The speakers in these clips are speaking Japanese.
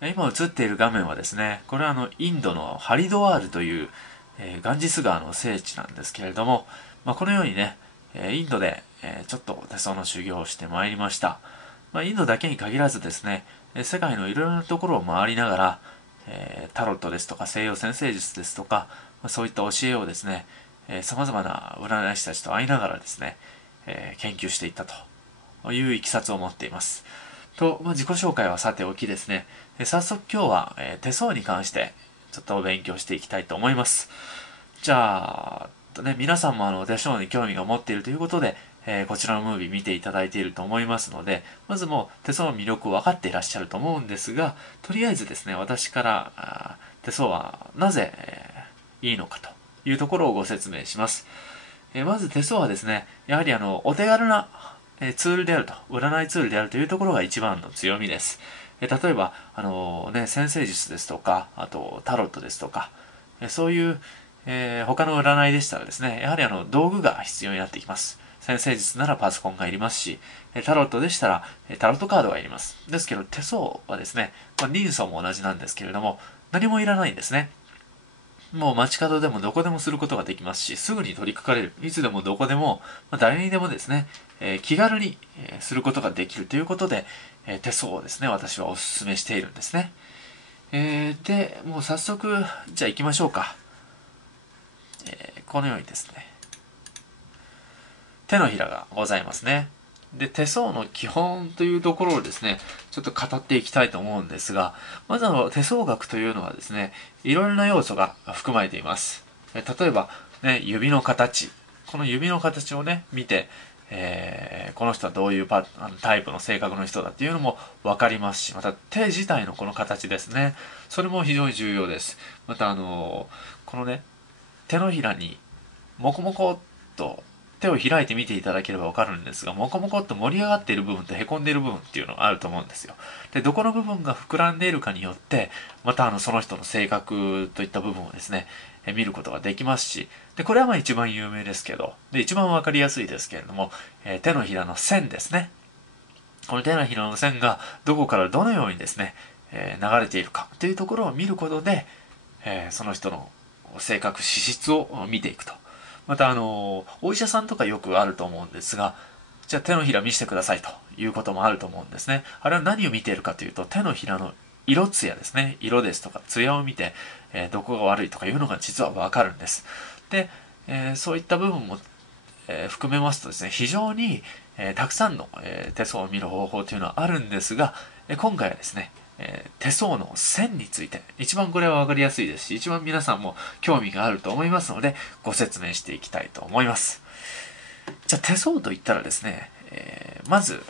今映っている画面はですね、これはインドのハリドワールという、ガンジス川の聖地なんですけれども、このようにね、インドで、ちょっと手相の修行をしてまいりました。インドだけに限らずですね、世界のいろいろなところを回りながら、タロットですとか西洋占星術ですとか、そういった教えをですね、様々な占い師たちと会いながらですね、研究していったといういきさつを持っています。と、自己紹介はさておきですね、早速今日は、手相に関してちょっと勉強していきたいと思います。じゃあ、皆さんも手相に興味が持っているということで、こちらのムービー見ていただいていると思いますので、まずもう手相の魅力を分かっていらっしゃると思うんですが、とりあえずですね、私から手相はなぜ、いいのかというところをご説明します。まず手相はですね、やはりお手軽なツールであると、占いツールであるというところが一番の強みです。例えば、占星術ですとか、あとタロットですとか、そういう、他の占いでしたらですね、やはり道具が必要になってきます。占星術ならパソコンがいりますし、タロットでしたらタロットカードがいります。ですけど手相はですね、人相も同じなんですけれども、何もいらないんですね。もう街角でもどこでもすることができますし、すぐに取り掛かれる。いつでもどこでも、誰にでもですね、気軽に、することができるということで、手相をですね、私はお勧めしているんですね。で、もう早速、じゃあ行きましょうか。このようにですね、手のひらがございますね。で、手相の基本というところをですね、ちょっと語っていきたいと思うんですが、まず手相学というのはですね、いろいろな要素が含まれています。例えば、ね、指の形。この指の形をね、見て、この人はどういうタイプの性格の人だっていうのも分かりますし、また手自体のこの形ですね。それも非常に重要です。またこのね、手のひらにモコモコっと手を開いて見ていただければわかるんですが、モコモコっと盛り上がっている部分と凹んでいる部分っていうのがあると思うんですよ。で、どこの部分が膨らんでいるかによって、またその人の性格といった部分をですね、見ることができますし、で、これは一番有名ですけど、で、一番わかりやすいですけれども、手のひらの線ですね。この手のひらの線がどこからどのようにですね、流れているかというところを見ることで、その人の性格、資質を見ていくと。またお医者さんとかよくあると思うんですが、じゃあ手のひら見せてくださいということもあると思うんですね。あれは何を見ているかというと、手のひらの色艶ですね。色ですとか艶を見て、どこが悪いとかいうのが実はわかるんです。で、そういった部分も、含めますとですね、非常に、たくさんの、手相を見る方法というのはあるんですが、今回はですね、手相の線について、一番これはわかりやすいですし、一番皆さんも興味があると思いますので、ご説明していきたいと思います。じゃあ手相といったらですね、まず、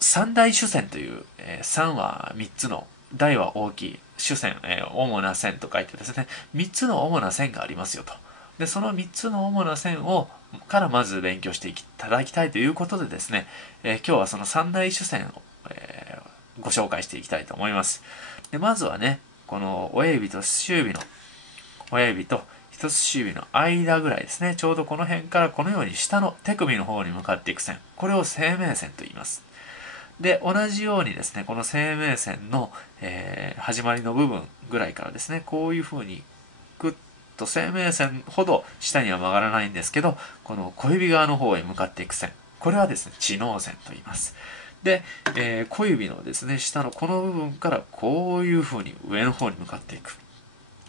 三大主線という、三は三つの、大は大きい、主線、主な線と書いてですね、三つの主な線がありますよと。で、その三つの主な線を、からまず勉強していただきたいということでですね、今日はその三大主線を、ご紹介していきたいと思います。で、まずはね、この親指と人差し指の、親指と人差し指の間ぐらいですね。ちょうどこの辺からこのように下の手首の方に向かっていく線。これを生命線と言います。で、同じようにですね、この生命線の、始まりの部分ぐらいからですね、こういう風にグッと生命線ほど下には曲がらないんですけど、この小指側の方へ向かっていく線。これはですね、知能線と言います。で、小指のですね、下のこの部分からこういう風に上の方に向かっていく。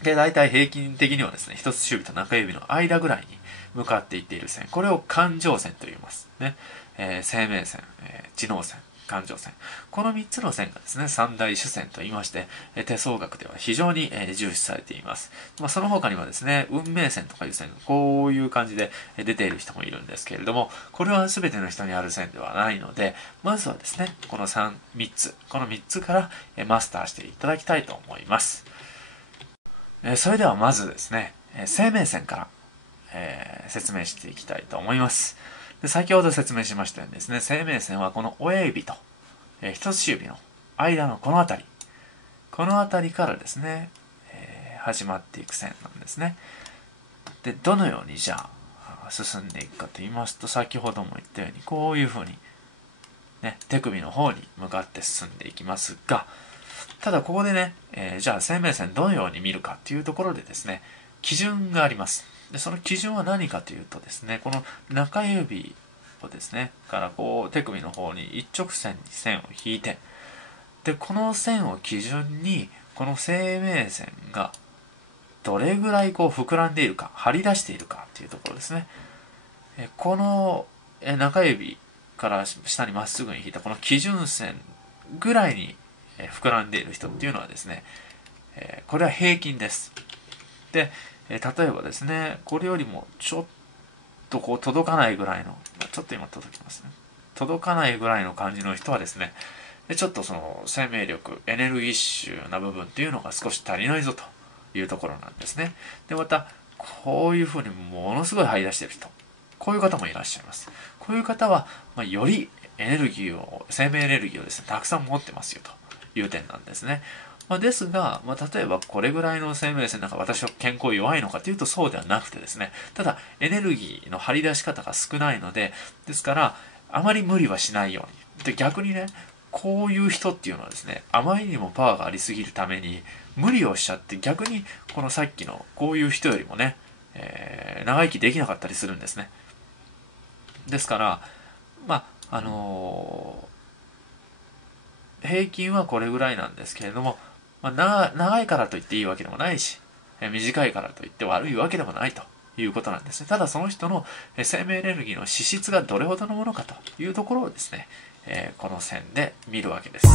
で、大体平均的にはですね、人差し指と中指の間ぐらいに向かっていっている線。これを感情線と言います。ね。生命線、知能線、感情線。この3つの線がですね、三大主線と言いまして、手相学では非常に重視されています。その他にはですね、運命線とかいう線、こういう感じで出ている人もいるんですけれども、これは全ての人にある線ではないので、まずはですね、この3つ、この3つからマスターしていただきたいと思います。それではまずですね、生命線から、説明していきたいと思います。で、先ほど説明しましたようにですね、生命線はこの親指と、人差し指の間のこの辺り、この辺りからですね、始まっていく線なんですね。で、どのようにじゃあ進んでいくかと言いますと、先ほども言ったように、こういうふうに、ね、手首の方に向かって進んでいきますが、ただここでね、じゃあ生命線どのように見るかっていうところでですね、基準があります。でその基準は何かというとですね、この中指をですねからこう手首の方に一直線に線を引いて、でこの線を基準にこの生命線がどれぐらいこう膨らんでいるか、張り出しているかっていうところですね。この中指から下にまっすぐに引いたこの基準線ぐらいに膨らんでいる人っていうのはですね、これは平均です。で、例えばですね、これよりもちょっとこう届かないぐらいの、ちょっと今届きますね。届かないぐらいの感じの人はですね、ちょっとその生命力、エネルギッシュな部分っていうのが少し足りないぞというところなんですね。で、また、こういうふうにものすごい張り出している人、こういう方もいらっしゃいます。こういう方は、よりエネルギーを、生命エネルギーをですね、たくさん持ってますよという点なんですね。ですが、例えばこれぐらいの生命線なんか私は健康弱いのかというとそうではなくてですね、ただエネルギーの張り出し方が少ないので、ですからあまり無理はしないように。で、逆にね、こういう人っていうのはですね、あまりにもパワーがありすぎるために無理をしちゃって、逆にこのさっきのこういう人よりもね、長生きできなかったりするんですね。ですから、平均はこれぐらいなんですけれども、長いからといっていいわけでもないし、短いからといって悪いわけでもないということなんですね。ただその人の生命エネルギーの資質がどれほどのものかというところをですね、この線で見るわけです。